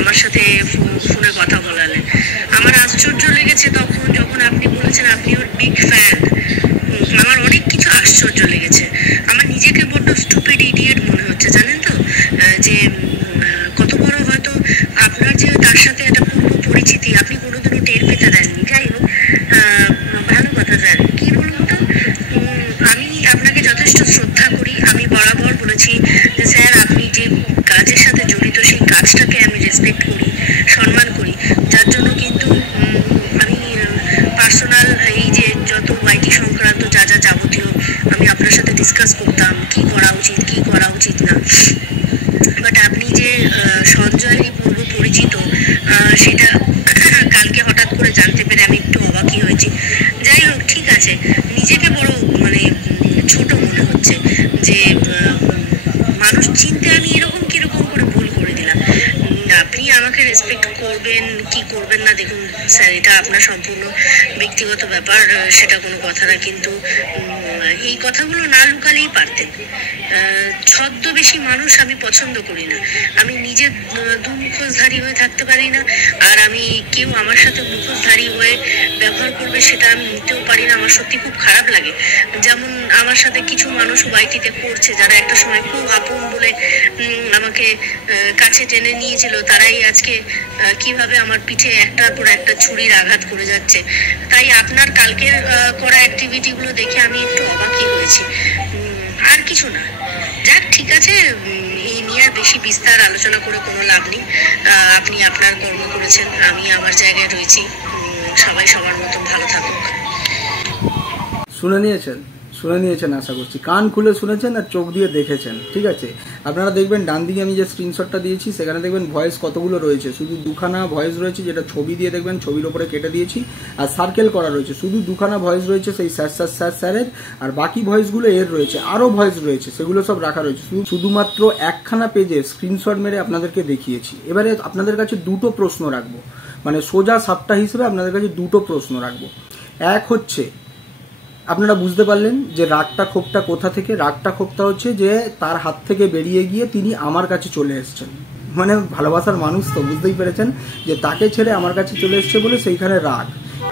আমার সাথে ফোনে কথা বলালেন। আমার আশ্চর্য লেগেছে তখন যখন আপনি বলেছেন আপনি ওর বিগ ফ্যান। আমার অনেক কিছু আশ্চর্য লেগেছে। আমার নিজেকে বড্ড স্টুপিড ইডিয়েট মনে হচ্ছে, জানেন তো, যে কত বড় হয়তো আপনার যে তার সাথে একটা পূর্ব পরিচিতি আপনি কোনোদিনও টের পেতে দেননি। যাই হোক, ভালো কথা স্যার। কি বলুন তো, আমি আপনাকে যথেষ্ট শ্রদ্ধা করি। আমি বরাবর বলেছি যে স্যার আপনি যে কাজের সাথে জড়িত সেই কাজটাকে আমি রেসপেক্ট করি, সম্মান করি, যার জন্য কিন্তু আমি পার্সোনাল এই যে যত ওয়াইটি সংক্রান্ত যা যা যাবতীয় আমি আপনার সাথে ডিসকাস করতাম, কি করা উচিত কি করা উচিত না। বাট আপনি যে সঞ্জয়ের পূর্ব পরিচিত সেটা কালকে হঠাৎ করে জানতে পেরে আমি একটু অবাকই হয়েছি। যাই হোক, ঠিক আছে, নিজেকে বড় ছোট মনে হচ্ছে যে মানুষ চিনতে আমি এরকম কিরকম করে ভুল করে দিলাম। আপনি আমাকে রেসপেক্ট করবেন কি করবেন না, দেখুন স্যার, এটা আপনার সম্পূর্ণ ব্যক্তিগত ব্যাপার, সেটা কোনো কথা না। কিন্তু এই কথাগুলো না লুকালেই পারতেন। ছদ্মবেশী মানুষ আমি পছন্দ করি না। আমি নিজে দুমুখোশধারী হয়ে থাকতে পারি না, আর আমি কেউ আমার সাথে মুখোশধারী হয়ে ব্যবহার করবে সেটা আমি নিতেও পারি না। আমার সত্যি খুব খারাপ লাগে। যেমন আমার সাথে কিছু মানুষ ওয়াইটিতে করছে যারা একটা সময় খুব আপন বলে আমাকে কাছে টেনে নিয়েছিল, তারাই আজকে কিভাবে আমার পিঠে একটার পর একটা ছুরির আঘাত করে যাচ্ছে। তাই আপনার কালকের করা অ্যাক্টিভিটিগুলো দেখে আমি একটু অবাকই হয়েছি, আর কিছু না। যাক, ঠিক আছে, এই নিয়ে আর বেশি বিস্তার আলোচনা করে কোনো লাভ নেই। আপনি আপনার কর্ম করেছেন, আমি আমার জায়গায় রয়েছি। সবাই সবার মতন ভালো থাকুক। শুনে নিয়েছেন আশা করছি, কান খুলে শুনেছেন আর চোখ দিয়ে দেখেছেন। ঠিক আছে, আপনারা দেখবেন ডান দিকে আমি যে স্ক্রিনশটটা দিয়েছি সেখানে দেখবেন ভয়েস কতগুলো রয়েছে। শুধু দুখানা ভয়েস রয়েছে, যেটা ছবি দিয়ে দেখবেন, ছবির ওপরে কেটে দিয়েছি, আর সার্কেল করা রয়েছে। শুধু দুখানা ভয়েস রয়েছে সেই স্যারের, আর বাকি ভয়েসগুলো এর রয়েছে, আরও ভয়েস রয়েছে, সেগুলো সব রাখা রয়েছে। শুধুমাত্র একখানা পেজে স্ক্রিনশট মেরে আপনাদেরকে দেখিয়েছি। এবারে আপনাদের কাছে দুটো প্রশ্ন রাখবো, মানে সোজা সাপটা হিসেবে আপনাদের কাছে দুটো প্রশ্ন রাখবো। এক হচ্ছে, আপনারা বুঝতে পারলেন যে রাগটা ক্ষোভটা কোথা থেকে? রাগটা ক্ষোভটা হচ্ছে যে তার হাত থেকে বেরিয়ে গিয়ে তিনি আমার কাছে চলে এসেছেন। মানে ভালোবাসার মানুষ তো, বুঝতেই পেরেছেন যে তাকে ছেড়ে আমার কাছে চলে এসছে বলে সেইখানে রাগ।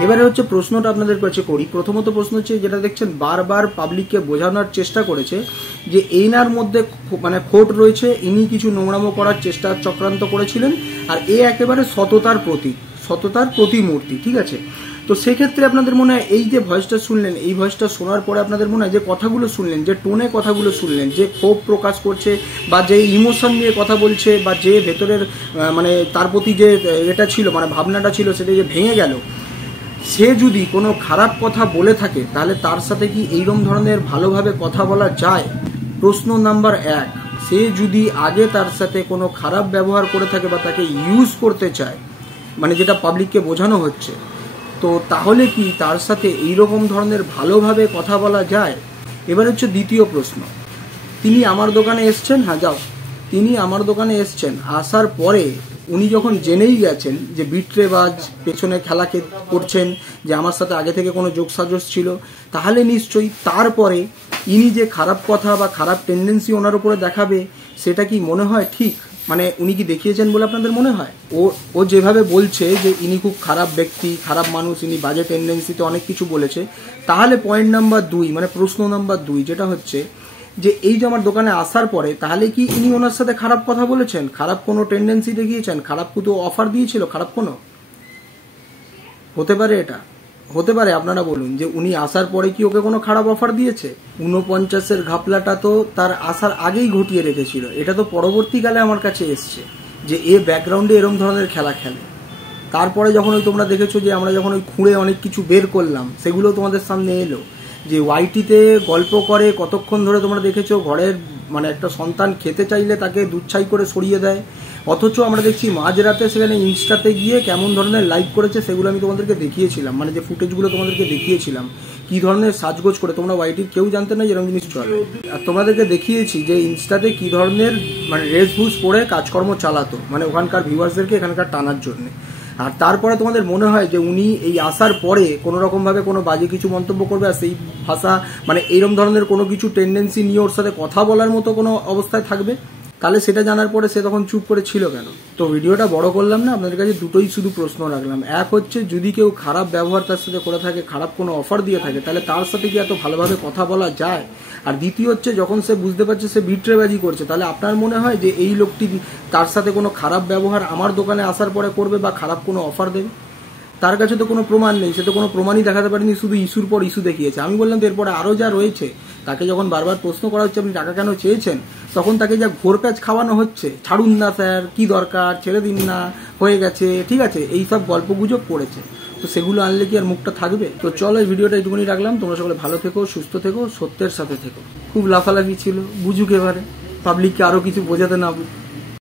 এবারে হচ্ছে প্রশ্নটা আপনাদের কাছে করি। প্রথমত প্রশ্ন হচ্ছে, যেটা দেখছেন বারবার পাবলিককে বোঝানোর চেষ্টা করেছে যে এইনার মধ্যে মানে খোট রয়েছে, ইনি কিছু নোংরামো করার চেষ্টা চক্রান্ত করেছিলেন, আর এ একেবারে সততার প্রতিমূর্তি। ঠিক আছে, তো সেক্ষেত্রে আপনাদের মনে হয় এই যে ভয়েসটা শুনলেন, এই ভয়েসটা শোনার পরে আপনাদের মনে হয় যে কথাগুলো শুনলেন, যে টোনে কথাগুলো শুনলেন, যে ক্ষোভ প্রকাশ করছে বা যে ইমোশন নিয়ে কথা বলছে, বা যে ভেতরের মানে তার প্রতি যে এটা ছিল, মানে ভাবনাটা ছিল, সেটা যে ভেঙে গেল, সে যদি কোনো খারাপ কথা বলে থাকে তাহলে তার সাথে কি এইরকম ধরনের ভালোভাবে কথা বলা যায়? প্রশ্ন নাম্বার 1, সে যদি আগে তার সাথে কোনো খারাপ ব্যবহার করে থাকে বা তাকে ইউজ করতে চায়, মানে যেটা পাবলিককে বোঝানো হচ্ছে, তো তাহলে কি তার সাথে এইরকম ধরনের ভালোভাবে কথা বলা যায়? এবার হচ্ছে দ্বিতীয় প্রশ্ন, তিনি আমার দোকানে এসছেন, তিনি আমার দোকানে এসছেন, আসার পরে উনি যখন জেনেই গেছেন যে বিট্রেবাজ পেছনে খেলা করছেন, যে আমার সাথে আগে থেকে কোনো যোগসাজশ ছিল, তাহলে নিশ্চয়ই তারপরে ইনি যে খারাপ কথা বা খারাপ টেন্ডেন্সি ওনার উপরে দেখাবে, সেটা কি মনে হয় ঠিক? মানে উনি কি দেখিয়েছেন বলে আপনাদের মনে হয়? ও যেভাবে বলছে যে ইনি খুব খারাপ ব্যক্তি, খারাপ মানুষ, ইনি বাজে টেন্ডেন্সিতে অনেক কিছু বলেছে, তাহলে পয়েন্ট নাম্বার 2, মানে প্রশ্ন নাম্বার 2 যেটা হচ্ছে যে এই যে আমার দোকানে আসার পরে, তাহলে কি ইনি ওনার সাথে খারাপ কথা বলেছেন, খারাপ কোনো টেন্ডেন্সি দেখিয়েছেন, খারাপ কোনো অফার দিয়েছিল, খারাপ কোনো হতে পারে? এটা হতে পারে? আপনারা বলুন যে উনি আসার পরে কি ওকে কোনো খারাপ অফার দিয়েছে? 49-এর ঘাপলাটা তো তার আসার আগেই ঘটিয়ে রেখেছিল, এটা তো পরবর্তীকালে আমার কাছে এসছে যে এ ব্যাকগ্রাউন্ডে এরকম ধরনের খেলা খেলে। তারপরে যখন ওই তোমরা দেখেছো যে আমরা যখন ওই খুঁড়ে অনেক কিছু বের করলাম, সেগুলো তোমাদের সামনে এলো, যে ওয়াইটিতে গল্প করে কতক্ষণ ধরে তোমরা দেখেছো, ঘরের মানে একটা সন্তান খেতে চাইলে তাকে দুধছাই করে সরিয়ে দেয়, অথচ আমরা দেখছি মাঝরাতে সেখানে ইনস্টাতে গিয়ে কেমন ধরনের লাইভ করেছে, সেগুলো আমি তোমাদেরকে দেখিয়েছিলাম, মানে যে ফুটেজগুলো তোমাদেরকে দেখিয়েছিলাম, কি ধরনের সাজগোজ করে, তোমরা ওয়াইটির কেউ জানতে না যেরকম জিনিস চলে, আর তোমাদেরকে দেখিয়েছি যে ইনস্টাতে কি ধরনের মানে রেসভুস পরে কাজকর্ম চালাতো, মানে ওখানকার ভিউয়ার্সদেরকে এখানকার টানার জন্য। আর তারপরে তোমাদের মনে হয় যে উনি এই আসার পরে কোনো রকমভাবে কোনো বাজে কিছু মন্তব্য করবে, আর সেই ভাষা মানে এইরকম ধরনের কোনো কিছু টেন্ডেন্সি নিয়ে ওর সাথে কথা বলার মতো কোনো অবস্থায় থাকবে? তাহলে সেটা জানার পরে সে তখন চুপ করে ছিল কেন? তো ভিডিওটা বড় করলাম না, আপনাদের কাছে দুটোই শুধু প্রশ্ন রাখলাম। এক হচ্ছে, যদি কেউ খারাপ ব্যবহার তার সাথে করে থাকে, খারাপ কোনো অফার দিয়ে থাকে, তাহলে তার সাথে কি এত ভালোভাবে কথা বলা যায়? আর দ্বিতীয় হচ্ছে, যখন সে বুঝতে পারছে সে বিট্রেবাজি করছে, তাহলে আপনার মনে হয় যে এই লোকটি তার সাথে কোনো খারাপ ব্যবহার আমার দোকানে আসার পরে করবে বা খারাপ কোনো অফার দেবে? তার কাছে তো কোনো প্রমাণ নেই, সে তো কোনো প্রমাণই দেখাতে পারেনি, শুধু ইস্যুর পর ইস্যু দেখিয়েছে। আমি বললাম এরপরে আরও যা রয়েছে, তাকে যখন বারবার প্রশ্ন করা হচ্ছে আপনি টাকা কেন চেয়েছেন, তখন তাকে যা ঘোরপ্যাচ খাওয়ানো হচ্ছে, ছাড়ুন না স্যার, কি দরকার, ছেড়ে দিন না, হয়ে গেছে, ঠিক আছে, এইসব গল্পগুজব করেছে। তো সেগুলো আনলে কি আর মুখটা থাকবে? তো চলো, এই ভিডিওটা এইটুকুনি রাখলাম। তোমরা সকলে ভালো থেকো, সুস্থ থেকো, সত্যের সাথে থেকো। খুব লাফালাফি ছিল, বুঝুক এবারে, পাবলিককে আরও কিছু বোঝাতে না।